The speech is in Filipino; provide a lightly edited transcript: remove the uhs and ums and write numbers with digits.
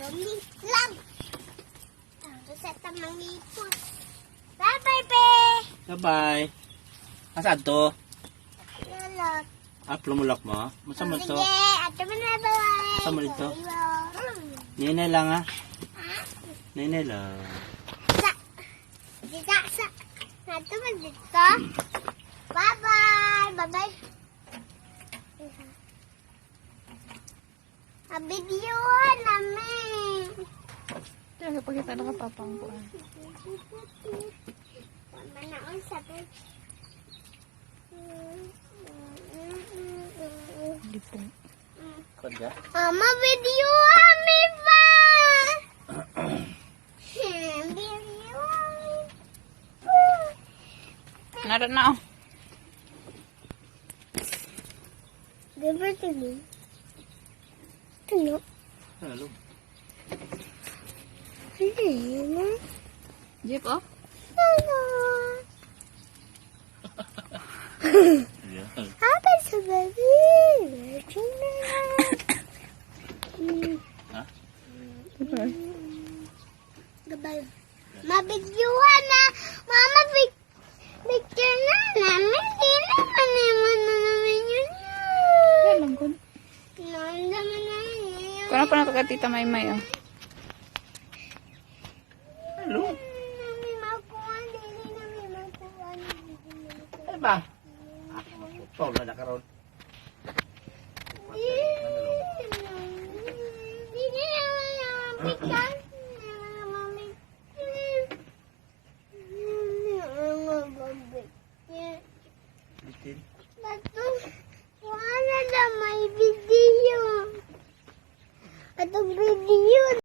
Dali lang. Sa tamang ipon. Bye-bye, pe. Bye-bye. Asaan to? Lalot. Lumulak mo? Masa mo to? Sige, ato mo na ba? Masa mo dito? Nene lang ha? Nene lang. Sa. Ato mo dito. Bye-bye. Bye-bye. Abidyohan namin. Kaya kapagkita na kapapang ko. Manaon sabi. Hindi po. Kaya? Ama, videohan mi pa. Videohan mi pa. Naroon na oh. Diba tini? Tuno. Hello. Hello. Jeep oh. Hello. Yeah. Apa sa baby? Ha? Diba? Gabay. Mabidyohan na. Mama, picture na namin. Di naman namin yun. Kaya lang ko. Naman namin yun. Kung ano pa na to ka tita Maymay oh. Hello. Namin makuhan. Dili namin makuhan. Ano ba? Ako, na karon. Hindi naman yung picture. Bitin. Bato, wala na may video. Atong video